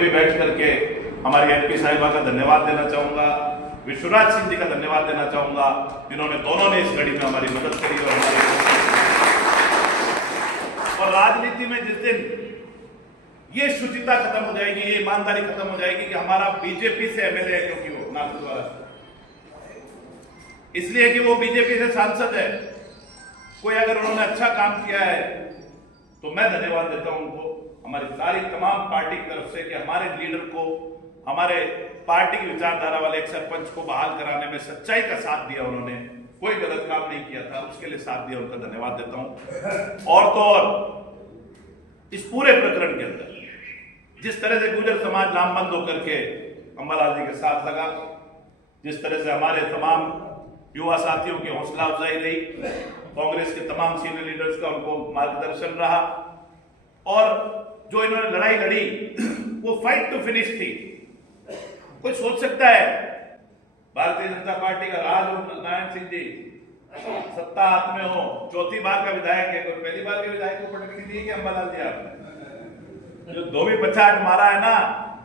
बैठ करके हमारी एमपी साहिबा का धन्यवाद देना चाहूंगा, विश्वराज सिंह जी का धन्यवाद देना चाहूंगा, जिन्होंने दोनों ने इस घड़ी में हमारी मदद करी और राजनीति में जिस दिन ये शुचिता खत्म हो जाएगी, ये ईमानदारी खत्म हो जाएगी कि हमारा बीजेपी से एमएलए है, क्योंकि वो नाथद्वारा इसलिए कि वो बीजेपी से सांसद है, कोई अगर उन्होंने अच्छा काम किया है तो मैं धन्यवाद देता हूं उनको, हमारी सारी तमाम पार्टी की तरफ से कि हमारे लीडर को, हमारे पार्टी की विचारधारा वाले एक सरपंच को बहाल कराने में सच्चाई का साथ दिया, उन्होंने कोई गलत काम नहीं किया था, उसके लिए साथ दिया, उनका धन्यवाद देता हूं। और तो और इस पूरे प्रकरण के अंदर जिस तरह से गुर्जर समाज लामबंद होकर के अंबालाल जी के साथ लगा, जिस तरह से हमारे तमाम युवा साथियों की हौसला अफजाई रही, कांग्रेस के तमाम सीनियर लीडर्स का उनको मार्गदर्शन रहा और जो इन्होंने लड़ाई लड़ी वो फाइट टू फिनिश थी। कोई सोच सकता है भारतीय जनता पार्टी का राज हो, नारायण सिंह जी सत्ता हाथ में हो, चौथी बार का विधायक है, कोई पहली बार के विधायक को पटक नहीं दी कि अंबालाल जी आपने जो धोबी पछाड़ मारा है ना,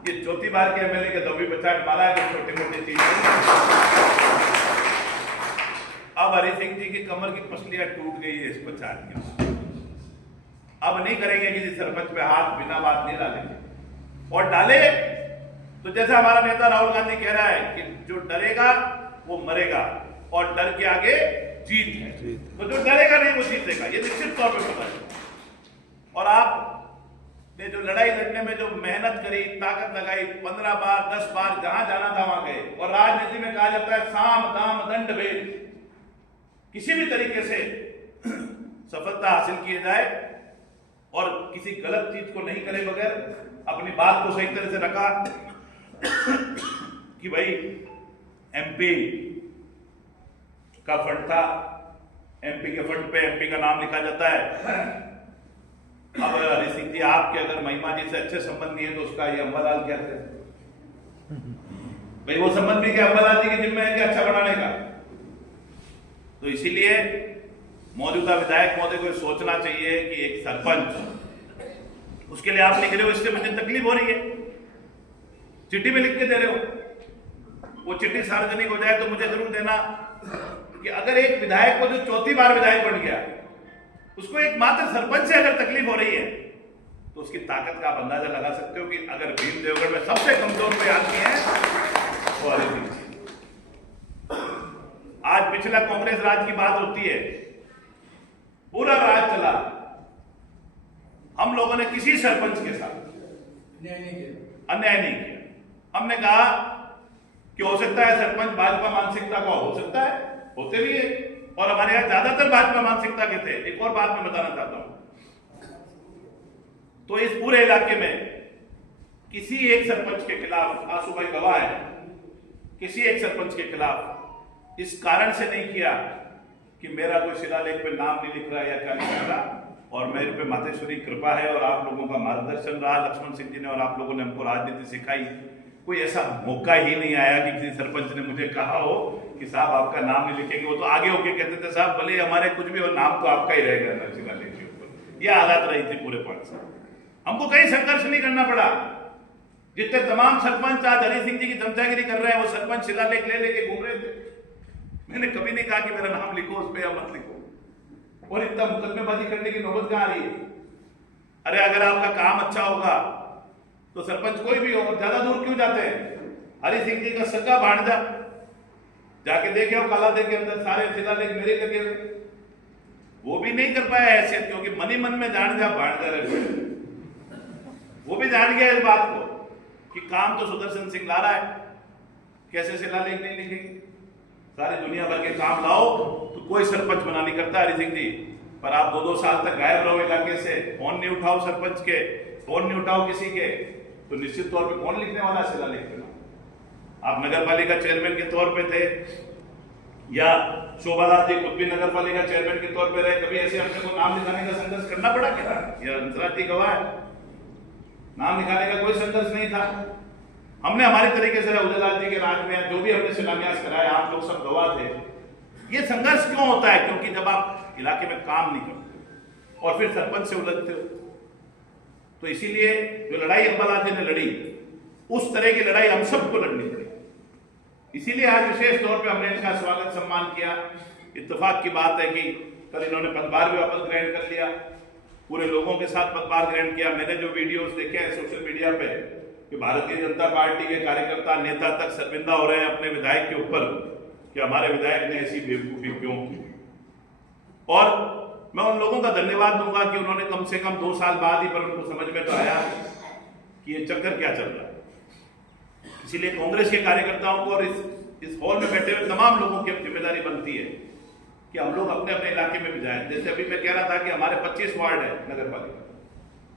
ये चौथी बार के एमएलए के धोबी पछाड़ मारा है, तो छोटी मोटी चीज। अब हरि सिंह जी की कमर की पसलियां टूट गई है इस पछाड़ की, अब नहीं करेंगे किसी सरपंच पे हाथ, बिना बात नहीं डालेंगे, और डाले तो जैसा हमारा नेता राहुल गांधी कह रहा है कि जो डरेगा वो मरेगा और डर के आगे जीत है, तो जो डरेगा नहीं वो जीतेगा, ये निश्चित तौर पे पता है। और आपने जो लड़ाई लड़ने में जो मेहनत करी, ताकत लगाई, 15 बार 10 बार जहां जाना था वहां गए, और राजनीति में कहा जाता है साम दाम दंड भेद, किसी भी तरीके से सफलता हासिल की जाए और किसी गलत चीज को नहीं करे बगैर अपनी बात को सही तरह से रखा कि भाई एमपी का फंड था, एमपी के फंड पे एमपी का नाम लिखा जाता है। अब हरि सिंह जी आपके अगर महिमा जी से अच्छे संबंध नहीं है तो उसका ये अंबालाल क्या थे भाई, वो संबंध भी क्या अंबालाल जी की जिम्मे है कि अच्छा बनाने का। तो इसीलिए मौजूदा विधायक महोदय को सोचना चाहिए कि एक सरपंच, उसके लिए आप लिख रहे हो, इससे मुझे तकलीफ हो रही है, चिट्ठी में लिख के दे रहे हो, वो चिट्ठी सार्वजनिक हो जाए तो मुझे जरूर देना कि अगर एक विधायक को जो चौथी बार विधायक बन गया, उसको एक मात्र सरपंच से अगर तकलीफ हो रही है तो उसकी ताकत का आप अंदाजा लगा सकते हो कि अगर भीम देवगढ़ में सबसे कमजोर कोई आदमी है वो हरि सिंह। आज पिछला कांग्रेस राज की बात होती है, पूरा राज चला, हम लोगों ने किसी सरपंच के साथ अन्याय नहीं किया। हमने कहा कि हो सकता है सरपंच भाजपा मानसिकता का हो सकता है, होते भी है, और हमारे यहां ज्यादातर भाजपा मानसिकता के थे। एक और बात मैं बताना चाहता हूं, तो इस पूरे इलाके में किसी एक सरपंच के खिलाफ, आंसू भाई गवाह है, किसी एक सरपंच के खिलाफ इस कारण से नहीं किया कि मेरा कोई शिलालेख पे नाम नहीं लिख रहा या क्या नहीं लिख रहा, और मेरे पे मातेश्वरी कृपा है और आप लोगों का मार्गदर्शन रहा, लक्ष्मण सिंह जी ने, और आप लोगों ने हमको राजनीति सिखाई। कोई ऐसा मौका ही नहीं आया कि किसी सरपंच ने मुझे कहा हो कि साहब आपका नाम नहीं लिखेंगे। वो तो आगे होके कहते थे साहब भले हमारे कुछ भी हो, नाम तो आपका ही रहेगा ना शिलालेख के ऊपर। यह हालात रही थी पूरे 5 साल। हमको कहीं संघर्ष नहीं करना पड़ा। जितने तमाम सरपंच आज हरि सिंह जी की चमचागिरी कर रहे हैं, वो सरपंच शिलालेख ले लेके घूम रहे थे। मैंने कभी नहीं कहा कि मेरा नाम लिखो उस पर या मत लिखो, और इतना मुकदमेबाजी करने की नौबत कहां आ रही है। अरे अगर आपका काम अच्छा होगा तो सरपंच कोई भी हो, ज्यादा दूर क्यों जाते हैं। हरि सिंह जी का सगा भांजा जाके देखे हो काला दे के अंदर सारे शिलालेख मेरे लगे हुए, वो भी नहीं कर पाया हैसियत, क्योंकि मनी मन में जान जा भांजा रहे, वो भी जान गया इस बात को कि काम तो सुदर्शन सिंह ला रहा है, कैसे शिलालेख नहीं लिखेंगे। सारी दुनिया भर के काम लाओ तो कोई सरपंच मना नहीं करता हरि सिंह जी, पर आप 2-2 साल तक गायब रहो इलाके से, फोन नहीं उठाओ सरपंच के, फोन नहीं उठाओ किसी के, तो निश्चित तौर पे कौन लिखने वाला शिलालेख पे। आप नगर पालिका चेयरमैन के तौर पे थे या शोभालाल जी खुद भी नगर पालिका चेयरमैन के तौर पे रहे, कभी ऐसे हमने को नाम लिखाने का संघर्ष करना पड़ा क्या? या अंतराज जी गवाह है, नाम लिखाने का कोई संघर्ष नहीं था। हमने हमारी तरीके से उदयलाल जी के राज में जो भी हमने शिलान्यास कराया, आप लोग सब गवाह थे। ये संघर्ष क्यों होता है? क्योंकि जब आप इलाके में काम नहीं करते और फिर सरपंच से उलझते हो तो इसीलिए जो लड़ाई अम्बालाल जी ने लड़ी, उस तरह की लड़ाई हम सबको लड़नी पड़ेगी। इसीलिए आज विशेष तौर पे हमने इनका स्वागत सम्मान किया। इत्तेफाक की बात है कि कल इन्होंने पदभार भी वापस ग्रहण कर लिया, पूरे लोगों के साथ पदभार ग्रहण किया। मैंने जो वीडियोस देखे हैं सोशल मीडिया पे कि भारतीय जनता पार्टी के कार्यकर्ता नेता तक शर्मिंदा हो रहे हैं अपने विधायक के ऊपर कि हमारे विधायक ने ऐसी बेवकूफी क्यों की। और मैं उन लोगों का धन्यवाद दूंगा कि उन्होंने कम से कम 2 साल बाद ही पर उनको समझ में तो आया कि ये चक्कर क्या चल रहा है। इसीलिए कांग्रेस के कार्यकर्ताओं को और इस हॉल में बैठे हुए तमाम लोगों की जिम्मेदारी बनती है कि हम लोग अपने अपने इलाके में भी जाएं। जैसे अभी मैं कह रहा था कि हमारे 25 वार्ड है नगर पालिका,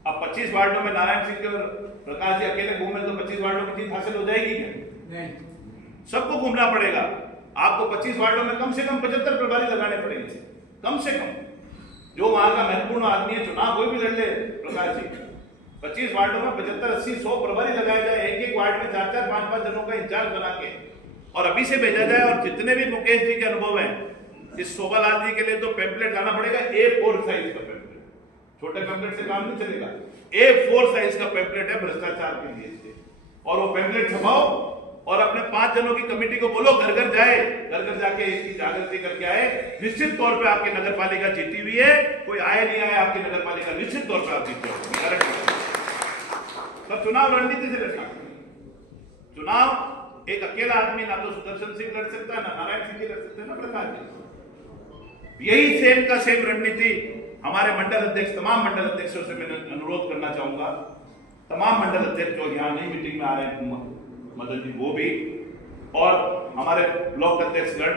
अब 25 वार्डों में नारायण सिंह के और प्रकाश जी अकेले घूमे तो 25 वार्डों की जीत हासिल हो जाएगी क्या? नहीं, सबको घूमना पड़ेगा। आपको 25 वार्डों में कम से कम 75 प्रभारी लगाने पड़ेंगे, कम से कम। जो वहां का महत्वपूर्ण आदमी है, चुनाव कोई भी लड़ ले प्रकाश जी, 25 वार्डों में 75, 80, 100 प्रभारी लगाया जाए, एक वार्ड में 4-4, 5-5 जनों का इंचार्ज बना के और अभी से भेजा जाए। और जितने भी मुकेश जी के अनुभव हैं, इस शोभालाल जी के लिए तो पैम्पलेट लाना पड़ेगा, A4 साइज का पैम्पलेट, छोटे पैम्पलेट से काम नहीं चलेगा। A4 साइज का पैम्पलेट है भ्रष्टाचार के लिए, और वो पैम्पलेट छपाओ और अपने 5 जनों की कमेटी को बोलो घर घर जाए, घर घर जाके इसकी जागृति करके आए। निश्चित तौर पे आपकी नगर पालिका जीती हुई है, कोई आए नहीं आए, आपकी नगर पालिका निश्चित तौर पर आप जीते हो। तब चुनाव रणनीति से लड़ना। चुनाव एक अकेला आदमी ना तो सुदर्शन सिंह लड़ सकता है, ना नारायण सिंह जी लड़ सकते हैं, ना प्रकाश जी। यही सेम का सेम रणनीति हमारे मंडल अध्यक्ष, तमाम मंडल अध्यक्षों से मैं अनुरोध करना चाहूंगा, तमाम मंडल अध्यक्ष जो यहाँ नहीं मीटिंग में आ रहे हैं, मदन जी वो भी, और हमारे ब्लॉक अध्यक्ष गण